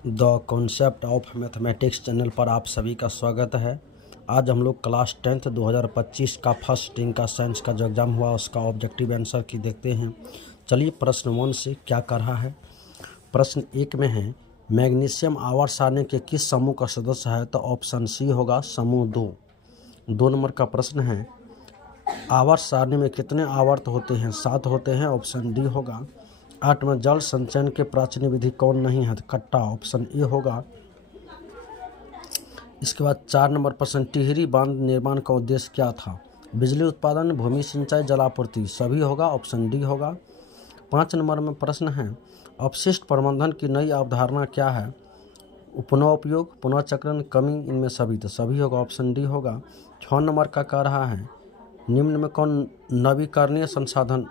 The concept of mathematics channel पर आप सभी का स्वागत है। आज हम लोग क्लास 10th 2025 का फर्स्ट स्ट्रिंग का साइंस का जो एग्ज़ाम हुआ उसका ऑब्जेक्टिव आंसर की देखते हैं। चलिए प्रश्न 1 से क्या कर रहा है। प्रश्न 1 में है मैग्नीशियम आवर्त सारणी के किस समूह का सदस्य है, तो ऑप्शन सी होगा समूह 2। 2 नंबर का प्रश्न है आवर्त सारणी में कितने आवर्त होते हैं, 7 होते हैं, ऑप्शन डी होगा। 8 में जल संचयन के प्राचीन विधि कौन नहीं है, तो कट्टा, ऑप्शन ए होगा। इसके बाद 4 नंबर प्रश्न टिहरी बांध निर्माण का उद्देश्य क्या था, बिजली उत्पादन, भूमि सिंचाई, जलापूर्ति, सभी होगा, ऑप्शन डी होगा। 5 नंबर में प्रश्न है अपशिष्ट प्रबंधन की नई अवधारणा क्या है, पुनः उपयोग, पुनःचक्रण, कमी, इनमें सभी, तो सभी होगा, ऑप्शन डी होगा। 6 नंबर का कह रहा है निम्न में कौन नवीकरणीय संसाधन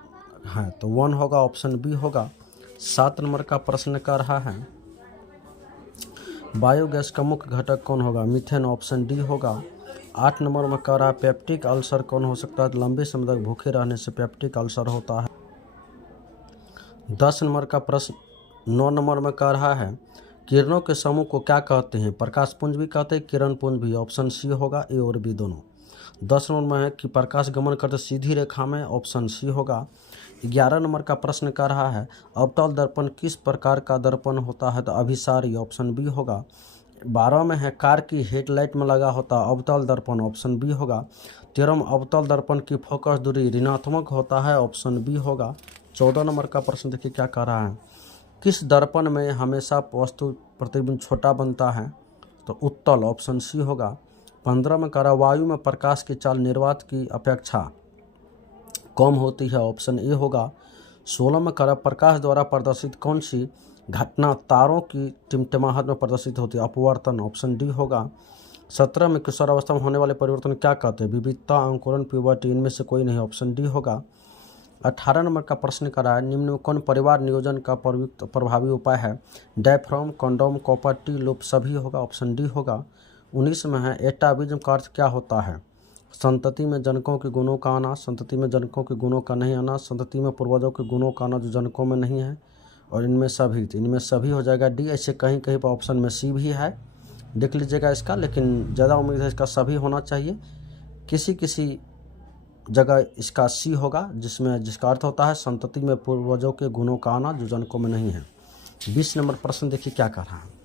है, तो 1 होगा, ऑप्शन बी होगा। 7 नंबर का प्रश्न कर रहा है बायोगैस का मुख्य घटक कौन होगा, मीथेन, ऑप्शन डी होगा। 8 नंबर में कह रहा है पेप्टिक अल्सर कौन हो सकता है, लंबे समय तक भूखे रहने से पेप्टिक अल्सर होता है। 10 नंबर का प्रश्न 9 नंबर में कह रहा है किरणों के समूह को क्या कहते हैं, प्रकाश पुंज भी कहते हैं, किरण पुंज भी, ऑप्शन सी होगा, ए और बी दोनों। 10 नंबर में है कि प्रकाश गमन करते सीधी रेखा में, ऑप्शन सी होगा। 11 नंबर का प्रश्न कर रहा है अवतल दर्पण किस प्रकार का दर्पण होता है, तो अभिसारी, ऑप्शन बी होगा। 12 में है कार की हेडलाइट में लगा होता अवतल दर्पण, ऑप्शन बी होगा। 13 में अवतल दर्पण की फोकस दूरी ऋणात्मक होता है, ऑप्शन बी होगा। 14 नंबर का प्रश्न देखिए क्या कह रहा है किस दर्पण में हमेशा वस्तु प्रतिबिंब छोटा बनता है, तो उत्तल, ऑप्शन सी होगा। 15 में कह रहा वायु में प्रकाश की चाल निर्वात की अपेक्षा कम होती है, ऑप्शन ए होगा। 16 में कह रहा प्रकाश द्वारा प्रदर्शित कौन सी घटना तारों की टिमटिमाहट में प्रदर्शित होती है, अपवर्तन, ऑप्शन डी होगा। 17 में किशोरावस्था में होने वाले परिवर्तन क्या कहते हैं, विविधता, अंकुरण, प्यूबर्टी, इनमें से कोई नहीं, ऑप्शन डी होगा। 18 नंबर का प्रश्न करा है निम्न में कौन परिवार नियोजन का प्रभावी उपाय है, diaphragm, condom, copper T loop, सभी होगा, ऑप्शन डी होगा। 19 में है एटाविज्म का अर्थ क्या होता है, संतति में जनकों के गुणों का आना, संतति में जनकों के गुणों का नहीं आना, संतति में पूर्वजों के गुणों का आना जो जनकों में नहीं है, और इनमें सभी, तो इनमें सभी हो जाएगा डी। ऐसे कहीं कहीं पर ऑप्शन में सी भी है, देख लीजिएगा इसका, लेकिन ज़्यादा उम्मीद है इसका सभी होना चाहिए। किसी किसी जगह इसका सी होगा जिसका अर्थ होता है संतति में पूर्वजों के गुणों का आना जो जनकों में नहीं है। 20 नंबर प्रश्न देखिए क्या कर रहा है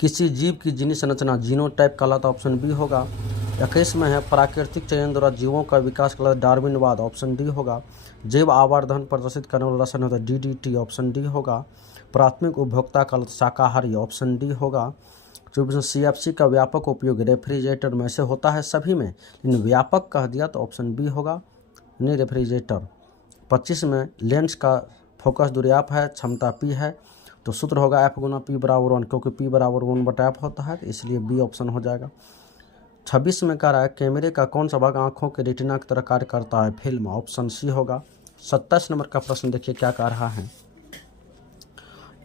किसी जीव की जीनी संरचना जीनोटाइप कहलाता, ऑप्शन बी होगा। 21 में है प्राकृतिक चयन द्वारा जीवों का विकास कहलाता डार्विनवाद, ऑप्शन डी होगा। जैव आवर्धन प्रदर्शित करने वाला रसायन होता है डीडीटी, ऑप्शन डी होगा। प्राथमिक उपभोक्ता कहलाता शाकाहारी, ऑप्शन डी होगा। 24 में सीएफसी का व्यापक उपयोग रेफ्रिजरेटर में से होता है सभी में, लेकिन व्यापक कह दिया तो ऑप्शन बी होगा, नहीं रेफ्रिजरेटर। 25 में लेंस का फोकस दूरी एफ है, क्षमता पी है, तो सूत्र होगा एफ गुना पी बराबर 1, क्योंकि पी बराबर 1/f होता है, तो इसलिए बी ऑप्शन हो जाएगा। 26 में कह रहा है कैमरे का कौन सा भाग आंखों के रेटिना की तरह कार्य करता है, फिल्म, ऑप्शन सी होगा। 27 नंबर का प्रश्न देखिए क्या कह रहा है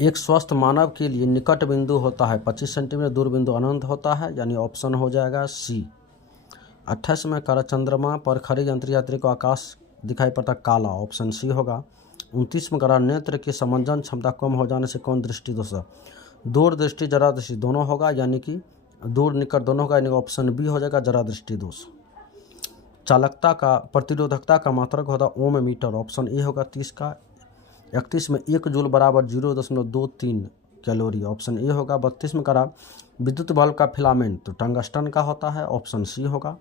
एक स्वस्थ मानव के लिए निकट बिंदु होता है 25 सेंटीमीटर, दूर बिंदु अनंत होता है, यानी ऑप्शन हो जाएगा सी। 28 में कह रहा चंद्रमा पर खड़ी अंतरियात्री को आकाश दिखाई पड़ता काला, ऑप्शन सी होगा। 29 में कह रहा नेत्र की समंजन क्षमता कम हो जाने से कौन दृष्टि दोष है, दूर दृष्टि जरा दृष्टि दोनों होगा, यानी कि दूर निकट दोनों का, यानी ऑप्शन बी हो जाएगा जरा दृष्टि दोष। चालकता का प्रतिरोधकता का मात्रक होता ओम मीटर, ऑप्शन ए होगा 30 का। 31 में 1 जूल बराबर 0.23 कैलोरी, ऑप्शन ए होगा। 32 में करा विद्युत बल्ब का फिलामेंट तो टंगस्टन का होता है, ऑप्शन सी होगा।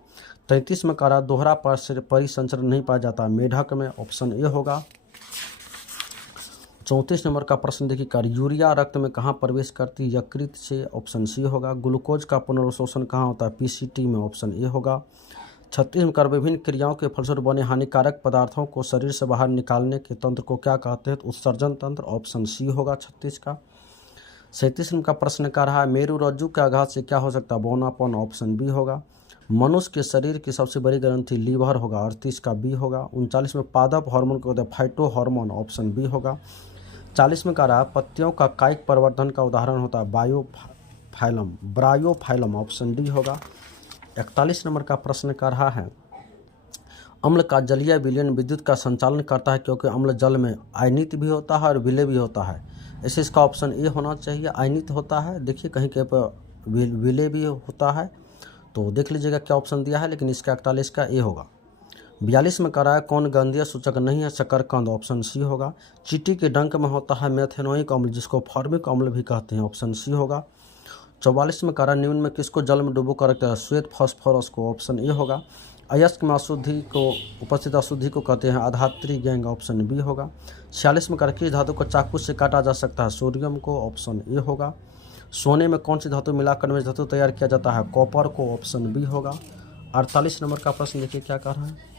33 में करा दोहरा परिसंचरण नहीं पाया जाता मेढक में, ऑप्शन ए होगा। 34 नंबर का प्रश्न देखिए कर यूरिया रक्त में कहाँ प्रवेश करती है, यकृत से, ऑप्शन सी होगा। ग्लूकोज का पुनर्शोषण कहाँ होता है, पीसीटी में, ऑप्शन ए होगा। 36 में कर विभिन्न क्रियाओं के फलस्वरूप बने हानिकारक पदार्थों को शरीर से बाहर निकालने के तंत्र को क्या कहते हैं, उत्सर्जन तंत्र, ऑप्शन सी होगा 36 का। 37 का प्रश्न कर रहा है मेरु रज्जु के आघात से क्या हो सकता है, बौनापन, ऑप्शन बी होगा। मनुष्य के शरीर की सबसे बड़ी ग्रंथि लीवर होगा, 38 का बी होगा। 39 में पादप हार्मोन को होता है फाइटो हार्मोन, ऑप्शन बी होगा। 40 में कह रहा है पत्तियों का कायिक परिवर्धन का उदाहरण होता है ब्रायोफाइलम, ऑप्शन डी होगा। 41 नंबर का प्रश्न कर रहा है अम्ल का जलीय विलयन विद्युत का संचालन करता है क्योंकि अम्ल जल में आयनित भी होता है और विलय भी होता है। ऐसे इसका ऑप्शन ए होना चाहिए। आयनित होता है, देखिए कहीं कहीं पर विलय भी होता है, तो देख लीजिएगा क्या ऑप्शन दिया है, लेकिन इसका 41 का ए होगा। 42 में कह रहा है कौन गंधीय सूचक नहीं है, शकरकंद, ऑप्शन सी होगा। चींटी के डंक में होता है मेथेनोइक अम्ल, जिसको फॉर्मिक अम्ल भी कहते हैं, ऑप्शन सी होगा। 44 में कह रहा है निम्न में किसको जल में डुबो कर रखता है, श्वेत फास्फोरस को, ऑप्शन ए होगा। अयस्क में अशुद्धि को, उपस्थित अशुद्धि को कहते हैं अधात्री गैंग, ऑप्शन बी होगा। 46 में कह रहा है किस धातु को चाकू से काटा जा सकता है, सोडियम को, ऑप्शन ए होगा। सोने में कौन सी धातु मिलाकर निवेश धातु तैयार किया जाता है, कॉपर को, ऑप्शन बी होगा। 48 नंबर का प्रश्न देखिए क्या कह रहा है,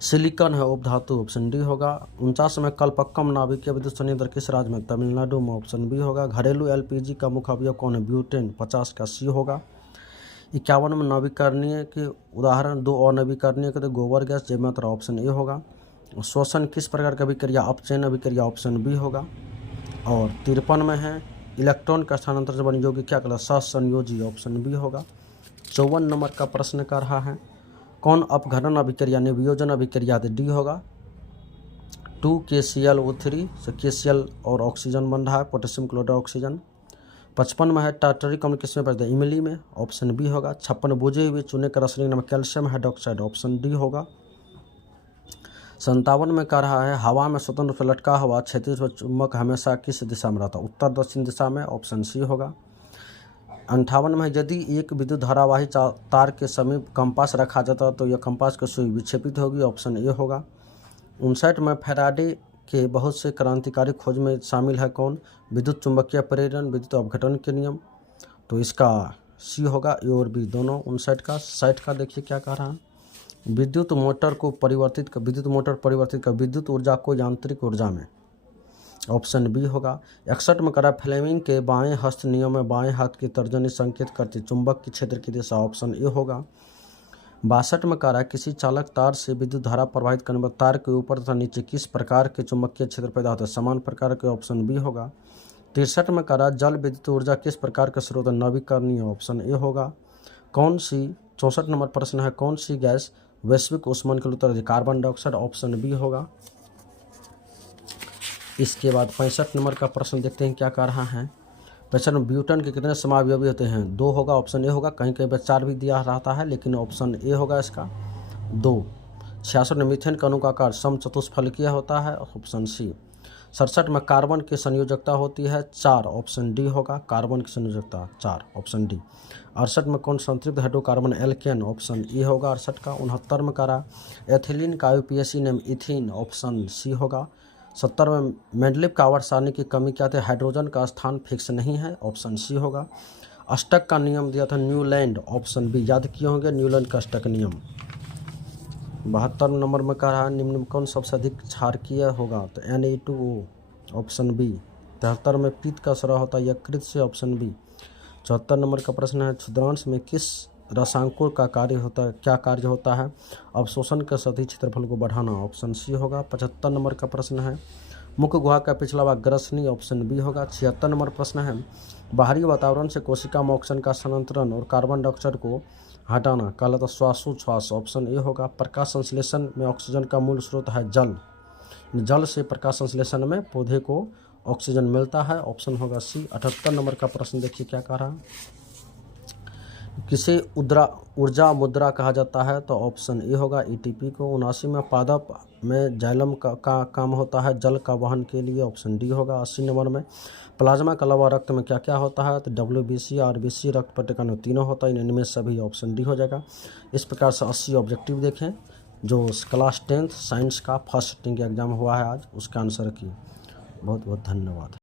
सिलिकॉन है उपधातु, ऑप्शन डी होगा। 49 में कल्पक्कम नाभिकीय विद्युत संयंत्र किस राज्य में, तमिलनाडु में, ऑप्शन बी होगा। घरेलू एलपीजी का मुख्य अवयव कौन है, ब्यूटेन, 50 का सी होगा। 51 में नवीकरणीय के उदाहरण, 2 अनवीकरणीय के, तो गोबर गैस, जैव मात्रा, ऑप्शन ए होगा। श्वसन किस प्रकार की अभिक्रिया, अपचयन अभिक्रिया, ऑप्शन बी होगा। और 53 में है इलेक्ट्रॉन का स्थानांतरण से बनी योगी क्या कहलाता है, सहसंयोजी, ऑप्शन बी होगा। 54 नंबर का प्रश्न कर रहा है कौन अपघटन अभिक्रिया निवियोजन अभिक्रिया, डी होगा। 2KClO3 से KCl और ऑक्सीजन बन रहा है, पोटेशियम क्लोराइड ऑक्सीजन। 55 में है टार्टरिक अम्ल किसमें पाया जाता है, इमली में, ऑप्शन बी होगा। 56 बुझे हुए चूने का रासायनिक नाम कैल्शियम हाइड्रोक्साइड, ऑप्शन डी होगा। 57 में कह रहा है हवा में स्वतंत्र रूप से लटका हुआ क्षैतिज चुंबक हमेशा किस दिशा में रहता है, उत्तर दक्षिण दिशा में, ऑप्शन सी होगा। 58 में यदि एक विद्युत धारावाही तार के समीप कंपास रखा जाता तो यह कंपास की सुई विक्षेपित होगी, ऑप्शन ए होगा। 59 में फैराडे के बहुत से क्रांतिकारी खोज में शामिल है कौन, विद्युत चुंबकीय प्रेरण, विद्युत अपघटन के नियम, तो इसका सी होगा, ए और बी दोनों। 59 का 60 का देखिए क्या कह रहा है, विद्युत मोटर परिवर्तित कर विद्युत ऊर्जा को यांत्रिक ऊर्जा में, ऑप्शन बी होगा। 61 में करा फ्लेमिंग के बाएं हस्त नियम में बाएं हाथ की तर्जनी संकेत करती चुंबक के क्षेत्र की दिशा, ऑप्शन ए होगा। 62 में करा किसी चालक तार से विद्युत धारा प्रवाहित करने पर तार के ऊपर तथा नीचे किस प्रकार के चुंबकीय क्षेत्र पैदा होता है, समान प्रकार के, ऑप्शन बी होगा। 63 में करा जल विद्युत ऊर्जा किस प्रकार का स्रोत नवीकरणीय, ऑप्शन ए होगा। कौन सी 64 नंबर प्रश्न है कौन सी गैस वैश्विक ऊष्मन के लिए उत्तर, कार्बन डाइऑक्साइड, ऑप्शन बी होगा। इसके बाद 65 नंबर का प्रश्न देखते हैं क्या कह रहा है, 65 में ब्यूटेन के कितने समावयवी होते हैं, 2 होगा, ऑप्शन ए होगा। कहीं कहीं पर 4 भी दिया रहता है, लेकिन ऑप्शन ए होगा इसका 2। 66 में मीथेन का अणु का आकार समचतुष्फलकीय होता है, ऑप्शन सी। 67 में कार्बन की संयोजकता होती है 4, ऑप्शन डी होगा। कार्बन की संयोजकता 4, ऑप्शन डी। 68 में कौन संतृप्त हाइड्रोकार्बन एल्केन, ऑप्शन ए होगा 68 का। 69 में करा एथिलीन का IUPAC name ethene, option C होगा। 70 में मेंडलीव का आवर्त सारणी की कमी क्या थी, हाइड्रोजन का स्थान फिक्स नहीं है, ऑप्शन सी होगा। अष्टक का नियम दिया था न्यूलैंड, ऑप्शन बी, याद किए होंगे न्यूलैंड का अष्टक नियम। 72 नंबर में कह रहा है निम्न में कौन सबसे अधिक क्षारकीय होगा, तो Na2O, ऑप्शन बी। 73 में पित्त का स्राव होता है यकृत से, ऑप्शन बी। 74 नंबर का प्रश्न है क्षुद्रांश में किस रसांकुर का कार्य होता है, क्या कार्य होता है, अवशोषण के सतही क्षेत्रफल को बढ़ाना, ऑप्शन सी होगा। 75 नंबर का प्रश्न है मुख्य गुहा का पिछला भाग ग्रसनी, ऑप्शन बी होगा। 76 नंबर प्रश्न है बाहरी वातावरण से कोशिका में ऑक्सीजन का स्थानांतरण और कार्बन डाइऑक्साइड को हटाना कहलाता श्वासोच्छ्वास, ऑप्शन ए होगा। प्रकाश संश्लेषण में ऑक्सीजन का मूल स्रोत है जल, जल से प्रकाश संश्लेषण में पौधे को ऑक्सीजन मिलता है, ऑप्शन होगा सी। 78 नंबर का प्रश्न देखिए क्या कह रहा है, किसे ऊर्जा मुद्रा कहा जाता है, तो ऑप्शन ए होगा ATP को। 79 में पादप में जाइलम का काम होता है जल का वहन के लिए, ऑप्शन डी होगा। 80 नंबर में प्लाज्मा के अलावा रक्त में क्या क्या होता है, तो WBC, RBC, रक्त पट्टिका तीनों होता है, इनमें सभी, ऑप्शन डी हो जाएगा। इस प्रकार से 80 ऑब्जेक्टिव देखें जो क्लास 10th साइंस का फर्स्ट सिटिंग एग्जाम हुआ है आज, उसका आंसर की। बहुत बहुत धन्यवाद।